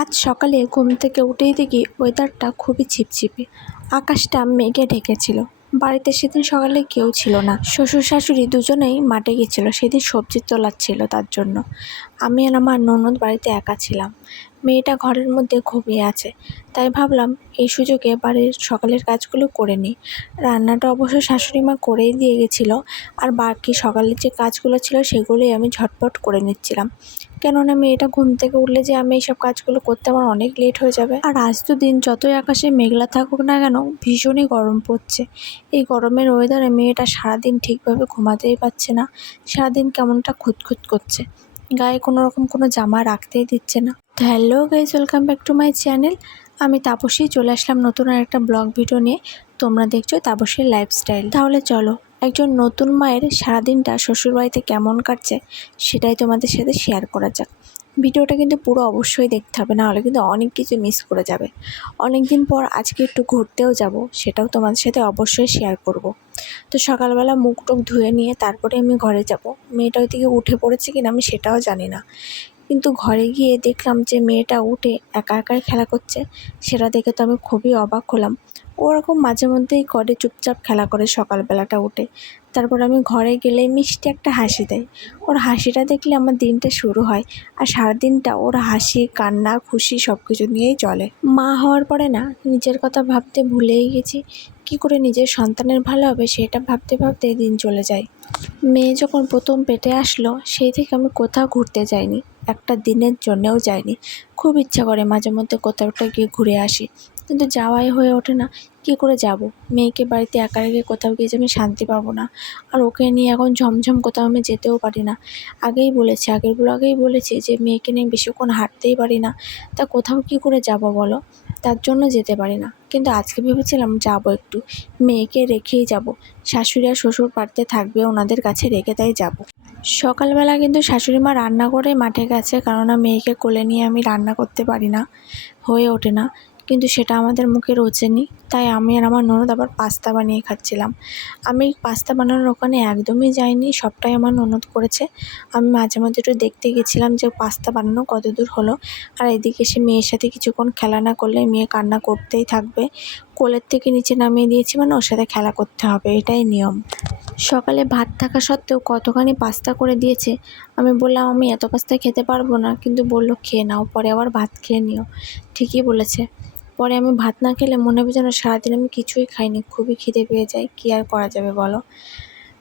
আজ সকালে ঘুম থেকে উঠেই দেখি ওয়েদারটা খুবই ছিপছিপে। আকাশটা মেঘে ঢেকেছিল। বাড়িতে সেদিন সকালে কেউ ছিল না। শ্বশুর শাশুড়ি দুজনেই মাঠে গেছিল, সেদিন সবজি তোলার ছিল তার জন্য। আমি আর আমার ননদ বাড়িতে একা ছিলাম। মেয়েটা ঘরের মধ্যে ঘুমিয়ে আছে, তাই ভাবলাম এই সুযোগে বাড়ির সকালের কাজগুলো করে নিই। রান্নাটা অবশ্য শাশুড়ি মা করেই দিয়ে গেছিলো, আর বাকি সকালের যে কাজগুলো ছিল সেগুলোই আমি ঝটপট করে নিচ্ছিলাম। কেননা মেয়েটা ঘুম থেকে উঠলে যে আমি এইসব কাজগুলো করতে আমার অনেক লেট হয়ে যাবে। আর আজ তো দিন যতই আকাশে মেঘলা থাকুক না কেন, ভীষণই গরম পড়ছে। এই গরমের ওয়েদারে মেয়েটা সারাদিন ঠিকভাবে ঘুমাতেই পারছে না। সারাদিন কেমনটা খুঁতখুত করছে, গায়ে কোনো রকম কোনো জামা রাখতেই দিচ্ছে না। তো hello guys, welcome back to my channel. আমি তাপসী চলে আসলাম নতুন আর একটা ব্লগ ভিডিও নিয়ে। তোমরা দেখছো তাপসীর লাইফস্টাইল। তাহলে চলো, একজন নতুন মায়ের সারাদিনটা শ্বশুরবাড়িতে কেমন কাটছে সেটাই তোমাদের সাথে শেয়ার করা যাক। ভিডিওটা কিন্তু পুরো অবশ্যই দেখতে হবে, নাহলে কিন্তু অনেক কিছু মিস করে যাবে। অনেক দিন পর আজকে একটু ঘুরতেও যাব, সেটাও তোমাদের সাথে অবশ্যই শেয়ার করব। তো সকালবেলা মুখ টুক ধুয়ে নিয়ে তারপরে আমি ঘরে যাব। মেয়েটা ওইদিকে উঠে পড়েছে কিনা আমি সেটাও জানি না, কিন্তু ঘরে গিয়ে দেখলাম যে মেয়েটা উঠে একা একাই খেলা করছে। সেটা দেখে তো আমি খুবই অবাক হলাম। ওরকম মাঝে মধ্যেই করে, চুপচাপ খেলা করে সকালবেলাটা উঠে। তারপর আমি ঘরে গেলেই মিষ্টি একটা হাসি দেয়। ওর হাসিটা দেখলে আমার দিনটা শুরু হয়, আর সারাদিনটা ওর হাসি কান্না খুশি সব কিছু নিয়েই চলে। মা হওয়ার পরে না নিজের কথা ভাবতে ভুলেই গেছি। কি করে নিজের সন্তানের ভালো হবে সেটা ভাবতে ভাবতে দিন চলে যায়। মেয়ে যখন প্রথম পেটে আসলো সেই থেকে আমি কোথাও ঘুরতে যাইনি, একটা দিনের জন্যেও যাইনি। খুব ইচ্ছা করে মাঝে মধ্যে কোথাও একটা গিয়ে ঘুরে আসি, কিন্তু যাওয়াই হয়ে ওঠে না। কী করে যাব? মেয়েকে বাড়িতে একা রেখে কোথাও গিয়ে যে আমি শান্তি পাবো না। আর ওকে নিয়ে এখন ঝমঝম কোথাও আমি যেতেও পারি না। আগের ব্লগেই বলেছি যে মেয়েকে নিয়ে বেশিক্ষণ হাঁটতেই পারি না। তা কোথাও কী করে যাব বলো? তার জন্য যেতে পারি না। কিন্তু আজকে ভেবেছিলাম যাব একটু, মেয়েকে রেখেই যাব। শাশুড়ি আর শ্বশুর বাড়িতে থাকবে, ওনাদের কাছে রেখে তাই যাব। সকালবেলা কিন্তু শাশুড়ি মা রান্না করে মাঠে গেছে, কেননা মেয়েকে কোলে নিয়ে আমি রান্না করতে পারি না, হয়ে ওঠে না। কিন্তু সেটা আমাদের মুখে রোচেনি, তাই আমি আর আমার ননদ আবার পাস্তা বানিয়ে খাচ্ছিলাম। আমি পাস্তা বানানোর ওখানে একদমই যাইনি, সবটাই আমার ননদ করেছে। আমি মাঝে মধ্যে একটু দেখতে গেছিলাম যে পাস্তা বানানো কত দূর হলো। আর এদিকে এসে মেয়ের সাথে কিছুক্ষণ খেলা না করলে মেয়ে কান্না করতেই থাকবে। কোলের থেকে নিচে নামিয়ে দিয়েছি মানে ওর সাথে খেলা করতে হবে, এটাই নিয়ম। সকালে ভাত থাকা সত্ত্বেও কতখানি পাস্তা করে দিয়েছে। আমি বললাম আমি এত পাস্তা খেতে পারবো না, কিন্তু বললো খেয়ে নাও, পরে আবার ভাত খেয়ে নিও। ঠিকই বলেছে। পরে আমি ভাত না খেলে মনে হবে যেন সারাদিন আমি কিছুই খাইনি, খুবই খিদে পেয়ে যায়। কী আর করা যাবে বলো?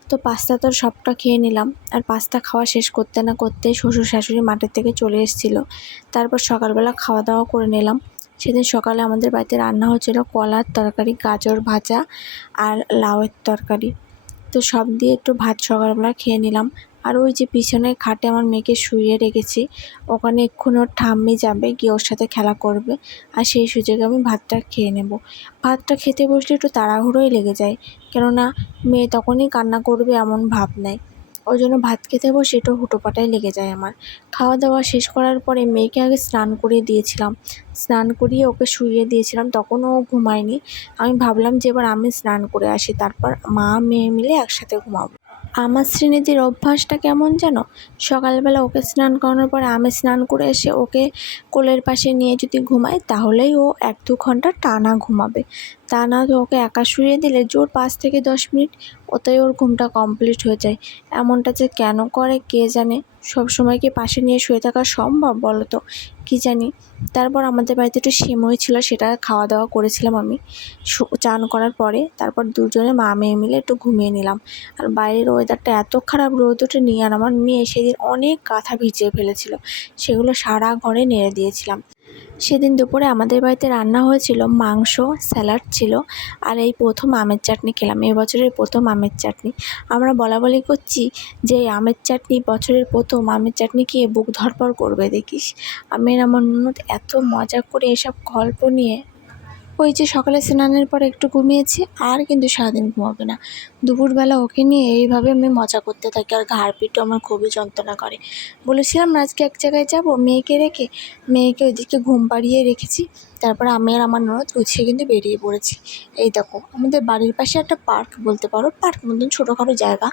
তো পাস্তা তো সবটা খেয়ে নিলাম। আর পাস্তা খাওয়া শেষ করতে না করতেই শ্বশুর শাশুড়ি মাঠের থেকে চলে এসেছিলো। তারপর সকালবেলা খাওয়া দাওয়া করে নিলাম। সেদিন সকালে আমাদের বাড়িতে রান্না হয়েছিল কলার তরকারি, গাজর ভাজা আর লাউয়ের তরকারি। তো সব দিয়ে একটু ভাত সকালবেলা খেয়ে নিলাম। আর ওই যে পিছনের খাটে আমার মেয়েকে শুইয়ে রেখেছি, ওখানে এক্ষুনি ওর ঠাম্মি যাবে, গিয়ে ওর সাথে খেলা করবে। আর সেই সুযোগে আমি ভাতটা খেয়ে নেব। ভাতটা খেতে বসলে একটু তাড়াহুড়োই লেগে যায়, কেননা মেয়ে তখনই কান্না করবে এমন ভাব নেই। ওই জন্য ভাত খেতে বসে একটু হুটোপাটাই লেগে যায় আমার। খাওয়া দাওয়া শেষ করার পরে মেয়েকে আগে স্নান করিয়ে দিয়েছিলাম। স্নান করিয়ে ওকে শুইয়ে দিয়েছিলাম, তখনও ও ঘুমায়নি। আমি ভাবলাম যে এবার আমি স্নান করে আসি, তারপর মা মেয়ে মিলে একসাথে ঘুমাবো। আমার শ্রেণীদের অভ্যাসটা কেমন যেন, সকালবেলা ওকে স্নান করানোর পরে আমি স্নান করে এসে ওকে কোলের পাশে নিয়ে যদি ঘুমাই, তাহলেই ও 1-2 ঘন্টা টানা ঘুমাবে। তা না তো ওকে একা শুইয়ে দিলে জোর 5 থেকে 10 মিনিট, ওতেই ওর ঘুমটা কমপ্লিট হয়ে যায়। এমনটা যে কেন করে কে জানে। সব সময় কি পাশে নিয়ে শুয়ে থাকা সম্ভব বলো তো? কী জানি। তারপর আমাদের বাড়িতে একটু সিমই ছিল, সেটা খাওয়া দাওয়া করেছিলাম আমি চান করার পরে। তারপর দুজনে মা মেয়ে মিলে একটু ঘুমিয়ে নিলাম। আর বাইরের ওয়েদারটা এত খারাপ, রোদ ওঠেনি। আর আমার মেয়ে সেদিন অনেক কাঁথা ভিজিয়ে ফেলেছিল, সেগুলো সারা ঘরে নেড়ে দিয়েছিলাম। সেদিন দুপুরে আমাদের বাড়িতে রান্না হয়েছিল মাংস, স্যালাড ছিল, আর এই প্রথম আমের চাটনি খেলাম। এবছরের প্রথম আমের চাটনি। আমরা বলাবলি করছি যে এই আমের চাটনি, বছরের প্রথম আমের চাটনি খেয়ে বুক ধড়ফড় করবে দেখিস। আমি আর আমার ননদ এত মজা করে এসব গল্প নিয়ে। ওই যে সকালে স্নানের পর একটু ঘুমিয়েছি, আর কিন্তু সারাদিন ঘুমাবে না। দুপুরবেলা ওকে নিয়ে এইভাবে আমি মজা করতে থাকি, আর ঘাড় পিঠও আমার খুবই যন্ত্রণা করে। বলেছিলাম না আজকে এক জায়গায় যাব মেয়েকে রেখে, মেয়েকে ওইদিকে ঘুম পাড়িয়ে রেখেছি। তারপরে আমি আর আমার ননদ গুছিয়ে কিন্তু বেরিয়ে পড়েছি। এই দেখো আমাদের বাড়ির পাশে একটা পার্ক বলতে পারো, পার্ক মতন ছোটোখাটো জায়গা।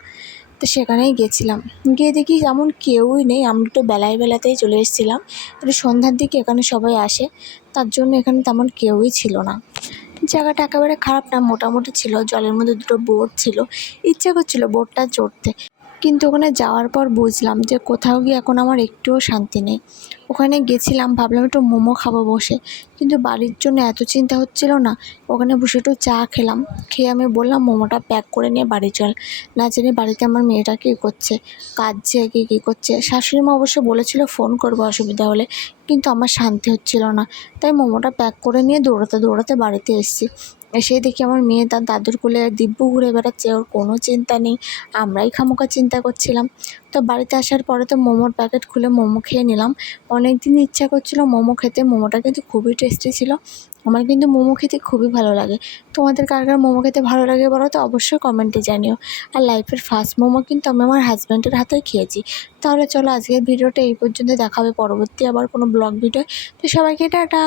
তো সেখানেই গেছিলাম। গিয়ে দেখি এমন কেউই নেই, আমরা একটু বেলাতেই চলে এসেছিলাম। একটু সন্ধ্যার দিকে এখানে সবাই আসে, তার জন্য এখানে তেমন কেউই ছিল না। জায়গাটা একেবারে খারাপ না, মোটামুটি ছিল। জলের মধ্যে দুটো বোট ছিল, ইচ্ছে করছিল বোটটা চড়তে, কিন্তু ওখানে যাওয়ার পর বুঝলাম যে কোথাও গিয়ে এখন আমার একটুও শান্তি নেই। ওখানে গেছিলাম, ভাবলাম একটু মোমো খাবো বসে, কিন্তু বাড়ির জন্য এত চিন্তা হচ্ছিল না। ওখানে বসে একটু চা খেলাম, খেয়ে আমি বললাম মোমোটা প্যাক করে নিয়ে বাড়ি চল। না জানি বাড়িতে আমার মেয়েটা কী করছে, কাঁদছে কি কী করছে। শাশুড়ি মা অবশ্য বলেছিল ফোন করবো অসুবিধা হলে, কিন্তু আমার শান্তি হচ্ছিল না। তাই মোমোটা প্যাক করে নিয়ে দৌড়াতে বাড়িতে এসেছি। এসেই দেখি আমার মেয়ে তার দাদুর কোলে দিব্যি ঘুরে বেড়াচ্ছে, ওর কোনো চিন্তা নেই। আমরাই খামোখা চিন্তা করছিলাম। তো বাড়িতে আসার পরে তো মোমোর প্যাকেট খুলে মোমো খেয়ে নিলাম। অনেক দিন ইচ্ছা করছিল মোমো খেতে, মোমোটা কিন্তু খুবই টেস্টি ছিল। আমার কিন্তু মোমো খেতে খুবই ভালো লাগে। তোমাদের কার কার মোমো খেতে ভালো লাগে বলো তো অবশ্যই কমেন্টে জানিও। আর লাইফের ফার্স্ট মোমো কিন্তু আমি আমার হাজব্যান্ডের হাতেই খেয়েছি। তাহলে চলো আজকের ভিডিওটা এই পর্যন্ত, দেখা হবে পরবর্তী আবার কোনো ব্লগ ভিডিও। তো সবাইকে টাটা।